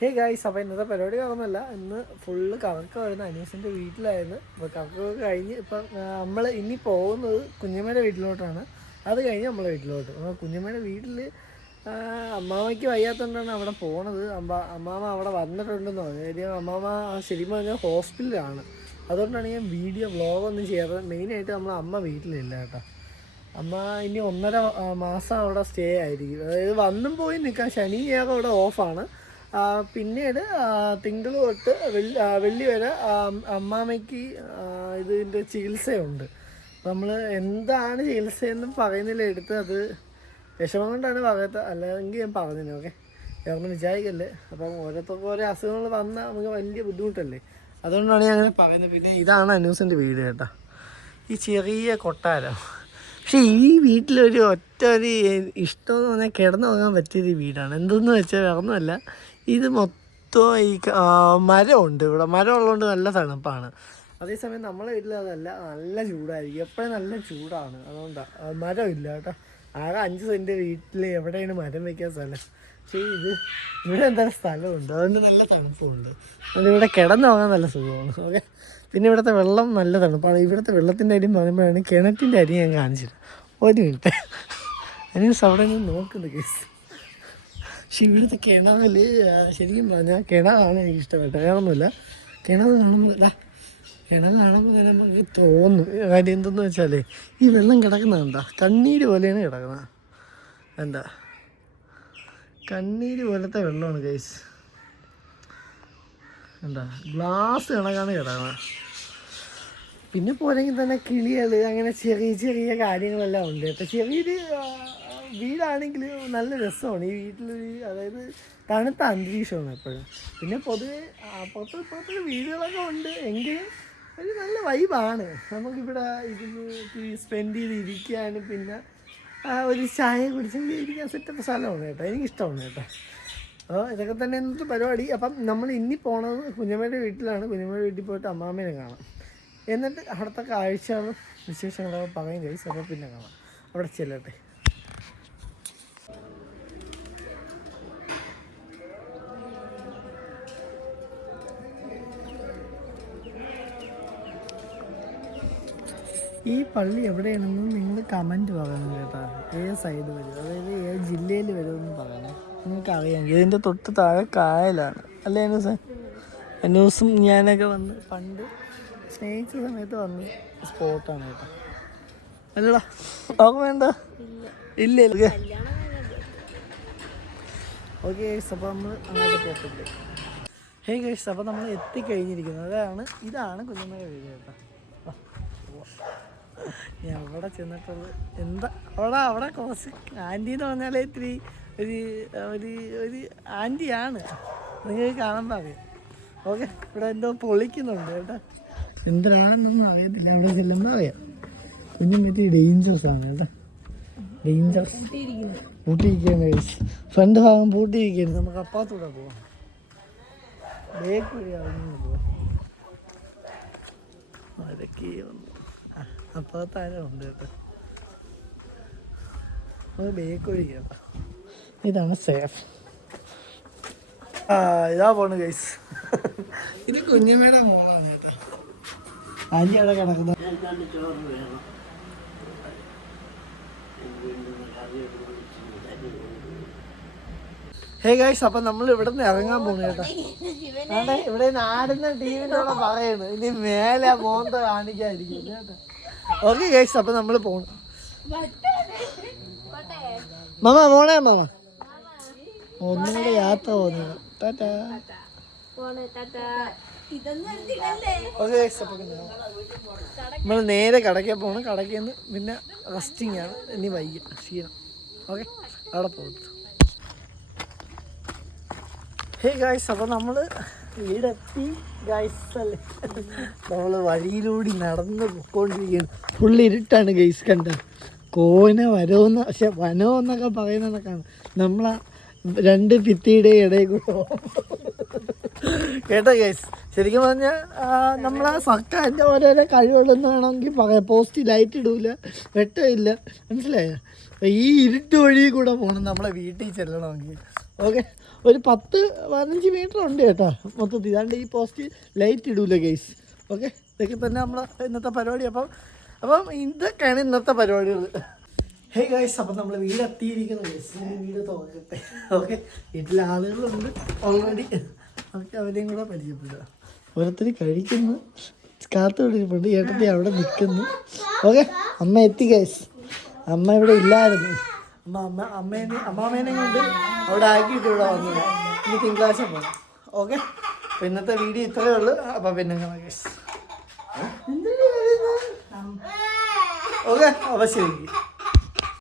Hey guys അപ്പോൾ ഇന്നത്തെ പരിപാടി കാണുന്നില്ല ഇന്ന് ഫുള്ള് കറക്ക വരുന്ന അനീസിന്റെ വീട്ടിലായിരുന്നു. അപ്പോൾ കറക്കൊക്കെ കഴിഞ്ഞ് ഇപ്പം നമ്മൾ ഇനി പോകുന്നത് കുഞ്ഞമ്മയുടെ വീട്ടിലോട്ടാണ്. അത് കഴിഞ്ഞ് നമ്മളെ വീട്ടിലോട്ട്. അപ്പോൾ കുഞ്ഞമ്മയുടെ വീട്ടിൽ അമ്മാമയ്ക്ക് വയ്യാത്തതുകൊണ്ടാണ് അവിടെ പോണത്. അമ്മ അമ്മാമ അവിടെ വന്നിട്ടുണ്ടെന്ന് പറഞ്ഞു. കാര്യം അമ്മാമ ശരിക്കും പറഞ്ഞാൽ ഹോസ്പിറ്റലിലാണ്. അതുകൊണ്ടാണ് ഞാൻ വീഡിയോ വ്ളോഗൊന്നും ചെയ്യാറ് മെയിനായിട്ട് നമ്മൾ അമ്മ വീട്ടിലില്ല കേട്ടോ. അമ്മ ഇനി ഒന്നര മാസം അവിടെ സ്റ്റേ ആയിരിക്കും. അതായത് വന്നും പോയി നിൽക്കാം ശനി ഞായറും അവിടെ ഓഫാണ്. പിന്നീട് തിങ്കൾ തൊട്ട് വെള്ളി വെള്ളി വരെ അമ്മാമ്മയ്ക്ക് ഇതിന്റെ ചികിത്സയുണ്ട്. നമ്മൾ എന്താണ് ചികിത്സയെന്നും പറയുന്നില്ല. എടുത്ത് അത് വിഷമം കൊണ്ടാണ് പറയാത്ത അല്ലെങ്കിൽ ഞാൻ പറഞ്ഞില്ല ഓക്കെ? വേറൊന്നും വിചാരിക്കല്ലേ? അപ്പം ഓരോരുത്തർക്കും ഓരോ അസുഖങ്ങൾ വന്നാൽ നമുക്ക് വലിയ ബുദ്ധിമുട്ടല്ലേ? അതുകൊണ്ടാണ് ഞാൻ അങ്ങനെ പറയുന്നത്. പിന്നെ ഇതാണ് അനൂസിന്റെ വീട് കേട്ടോ. ഈ ചെറിയ കൊട്ടാരം. പക്ഷേ ഈ വീട്ടിലൊരു ഒറ്റ ഒരു ഇഷ്ടമെന്ന് പറഞ്ഞാൽ കിടന്നു പോകാൻ പറ്റിയൊരു വീടാണ്. എന്തെന്ന് വെച്ചാൽ വേറൊന്നുമല്ല. ഇത് മൊത്തം ഈ മരമുണ്ട് ഇവിടെ. മരം ഉള്ളതുകൊണ്ട് നല്ല തണുപ്പാണ്. അതേസമയം നമ്മളെ വീട്ടിൽ അതല്ല നല്ല ചൂടായിരിക്കും. എപ്പോഴും നല്ല ചൂടാണ്. അതുകൊണ്ടാണ് മരമില്ല കേട്ടോ. ആകെ അഞ്ച് സെന്റ് വീട്ടിൽ എവിടെയാണ് മരം വയ്ക്കാൻ സ്ഥലം? പക്ഷേ ഇത് ഇവിടെ എന്താ സ്ഥലമുണ്ട്? അതുകൊണ്ട് നല്ല തണുപ്പുണ്ട്. അതുകൊണ്ട് ഇവിടെ കിടന്നുറങ്ങാൻ നല്ല സുഖമാണ്. ഓക്കെ? പിന്നെ ഇവിടുത്തെ വെള്ളം നല്ല തണുപ്പാണ്. ഇവിടുത്തെ വെള്ളത്തിന്റെ അരി പറയുമ്പോഴാണ് കിണറ്റിന്റെ അരി ഞാൻ കാണിച്ചിട്ട് ഒരു മിനിറ്റ്. അതിന് അവിടെ നിന്ന് നോക്കുന്നു കേസ്. പക്ഷെ ഇവിടുത്തെ കിണറിൽ ശരിക്കും പറഞ്ഞാൽ കിണറാണ് എനിക്ക് ഇഷ്ടപ്പെട്ടത്. വേറൊന്നുമില്ല. കിണർ കാണുമ്പോൾ ഇതാ കിണർ കാണുമ്പോൾ തന്നെ നമുക്ക് തോന്നും. കാര്യം എന്തെന്ന് വെച്ചാലേ ഈ വെള്ളം കിടക്കുന്നത് എന്താ കണ്ണീര് പോലെയാണ് കിടക്കുന്നത്. എന്താ കണ്ണീര് പോലത്തെ വെള്ളമാണ് ഗൈസ് എന്താ ഗ്ലാസ് കണക്കാണ് കിടക്കുന്നത്. പിന്നെ പോരെങ്കിൽ തന്നെ കിളികൾ അങ്ങനെ ചെറിയ ചെറിയ കാര്യങ്ങളെല്ലാം ഉണ്ട്. അപ്പം ചെറിയൊരു വീടാണെങ്കിൽ നല്ല രസമാണ്. ഈ വീട്ടിൽ അതായത് തണുത്ത അന്തരീക്ഷമാണ് എപ്പോഴും. പിന്നെ പൊതുവെ അപ്പുറത്ത് ഇപ്പുറത്ത് വീടുകളൊക്കെ ഉണ്ട് എങ്കിലും ഒരു നല്ല വൈബാണ് നമുക്കിവിടെ ഇരുന്ന് സ്പെൻഡ് ചെയ്ത് ഇരിക്കാനും പിന്നെ ഒരു ചായ കുടിച്ചെങ്കിൽ ഇരിക്കാൻ സെറ്റപ്പ് സ്ഥലമാണ് കേട്ടോ. എനിക്കിഷ്ടമാണ് കേട്ടോ. അപ്പോൾ ഇതൊക്കെ തന്നെ എന്നിട്ട് പരിപാടി. അപ്പം നമ്മൾ ഇനി പോണത് കുഞ്ഞമ്മയുടെ വീട്ടിലാണ്. കുഞ്ഞമ്മയുടെ വീട്ടിൽ പോയിട്ട് അമ്മാമ്മേനെ കാണാം. എന്നിട്ട് അവിടുത്തെ കാഴ്ചകളും വിശേഷങ്ങളൊക്കെ പറയും കഴിച്ച് അപ്പോൾ പിന്നെ കാണാം. അവിടെ ചെല്ലട്ടെ. ഈ പള്ളി എവിടെയാണെന്ന് നിങ്ങൾ കമന്റ് പറയണം കേട്ടോ. ഏത് സൈഡ് വരും. അതായത് ഏത് ജില്ലയിൽ വരുമെന്ന് പറയണേ. നിങ്ങൾക്ക് അറിയാം ഇതിന്റെ തൊട്ട് താഴെ കായലാണ്. അല്ലേ എന്നു സാർ ന്യൂസും ഞാനൊക്കെ വന്ന് പണ്ട് സ്നേഹിച്ച സമയത്ത് വന്ന് സ്പോട്ടാണ് കേട്ടോ. അല്ലടാ വേണ്ട ഇല്ല ഇല്ല. ഓക്കെ അപ്പോൾ നമ്മൾ അങ്ങോട്ട് പോകത്തില്ലേ? ഹേ കേസ് അപ്പോൾ നമ്മൾ എത്തിക്കഴിഞ്ഞിരിക്കുന്നത്. അതാണ് ഇതാണ് കുഞ്ഞമ്മയുടെ വീട് കേട്ടോ. ഞാൻ അവിടെ ചെന്നിട്ടുള്ളത്? എന്താ? അവിടെ അവിടെ കുറച്ച് ആന്റി എന്ന് പറഞ്ഞാൽ ഇത്തിരി ഒരു ഒരു ഒരു ആന്റിയാണ് നിങ്ങൾക്ക് കാണാൻ അറിയാം. ഓക്കെ ഇവിടെ എന്തോ പൊളിക്കുന്നുണ്ട് കേട്ടോ. എന്തിനാണെന്നൊന്നും അറിയത്തില്ല. അവിടെ ചെല്ലുമ്പോൾ അറിയാം. കുഞ്ഞും പറ്റി ഡേഞ്ചറസ് ആണ് കേട്ടോ. ഡേഞ്ചറസ് പൂട്ടിയിരിക്കുകയാണ് കഴിച്ച്. ഫ്രണ്ട് ഭാഗം പൂട്ടിയിരിക്കുകയാണ്. നമുക്ക് അപ്പാത്തൂടെ പോവാം. ബേക്ക് വഴി അറിഞ്ഞു പോവാം. അതൊക്കെ വന്നു. അപ്പുറത്താരും ഉണ്ട് കേട്ടോ. അത് ബേക്ക് വഴി കേട്ടോ ഇതാണ് സേഫ് ആ ഇതാ പോണ് ഗൈസ് ഇത് കുഞ്ഞമ്മയുടെ മോളാണ് കേട്ടോ. ആന്റി അവിടെ ഹേ ഗൈസ് അപ്പൊ നമ്മൾ ഇവിടെ നിന്ന് ഇറങ്ങാൻ പോണു കേട്ടോ. ആണ്ടെ ഇവിടെ നാടുന്ന ടീമിനോട് പറയുന്നു ഇനി മേലെ മോന്ത കാണിക്കാതിരിക്കും കേട്ടോ. ഓക്കെ ഗൈസ് അപ്പൊ നമ്മൾ പോണു. മാമ മോണേ മാമ. ഒന്നും കൂടെ യാത്ര പോകുന്നു. ടാറ്റാ. നമ്മൾ നേരെ കടയ്ക്ക് പോകണം കടയ്ക്ക് നിന്ന് പിന്നെ റെസ്റ്റിംഗ് ആണ്. ഇനി വൈകി ക്ഷീണം. ഓക്കെ അവിടെ പോകുന്നു ഹേ ഗായ്സ് അപ്പോൾ നമ്മൾ വീടെത്തി ഗായ്സ് അല്ലേ? നമ്മൾ വഴിയിലൂടെ നടന്ന് പൊക്കോണ്ടിരിക്കുകയാണ് ഫുൾ ഇരുട്ടാണ് ഗൈസ് കണ്ട. കോന വരവെന്ന് പക്ഷെ വനോ എന്നൊക്കെ പറയുന്നതൊക്കെയാണ് നമ്മളാ രണ്ട് ഭിത്തിയുടെ ഇടയിൽ കൂടെ കേട്ടോ ഗൈസ് ശരിക്കും പറഞ്ഞാൽ നമ്മളെ സർക്കാരിന്റെ ഓരോരോ കഴിവുകളെന്ന് വേണമെങ്കിൽ പറയാം. പോസ്റ്റ് ലൈറ്റ് ഇടൂല. വെട്ടമില്ല. മനസ്സിലായോ? ഈ ഇരുട്ട് വഴി കൂടെ പോകണം നമ്മളെ വീട്ടിൽ ചെല്ലണമെങ്കിൽ. ഓക്കെ ഒരു പത്ത് പതിനഞ്ച് മീറ്റർ ഉണ്ട് കേട്ടോ മൊത്തത്തിൽ. ഇതാണ്ട് ഈ പോസ്റ്റ് ലൈറ്റ് ഇടൂല ഗൈസ് ഓക്കെ ഇതൊക്കെ തന്നെ നമ്മളെ ഇന്നത്തെ പരിപാടി. അപ്പം അപ്പം ഇതൊക്കെയാണ് ഇന്നത്തെ പരിപാടികൾ. ഹേ ഗൈസ് അപ്പം നമ്മൾ വീട് എത്തിയിരിക്കുന്നു ഗൈസ് വീട് തോന്നട്ടെ ഓക്കെ വീട്ടിലെ ആളുകളുണ്ട് ഓൾറെഡി നമുക്ക് അവരെയും കൂടെ പരിചയപ്പെടുക. ഓരോരുത്തർ കഴിക്കുന്നു. കാത്തുകൊണ്ടിരിപ്പുണ്ട് ഏട്ടത്തി അവിടെ നിൽക്കുന്നു. ഓക്കെ അമ്മ എത്തി ഗൈസ് അമ്മ ഇവിടെ ഇല്ലായിരുന്നു. അമ്മ അമ്മ അമ്മേനെ അമ്മാമേനെ കൊണ്ട് അവിടെ ആക്കിയിട്ട് ഇവിടെ വന്നത്. ഇനി തിങ്കളാഴ്ച പോകണം ഓക്കെ? അപ്പം ഇന്നത്തെ വീഡിയോ ഇത്രയേ ഉള്ളൂ. അപ്പം പിന്നെ ഗൈസ് ഓക്കെ അപ്പം ശരി.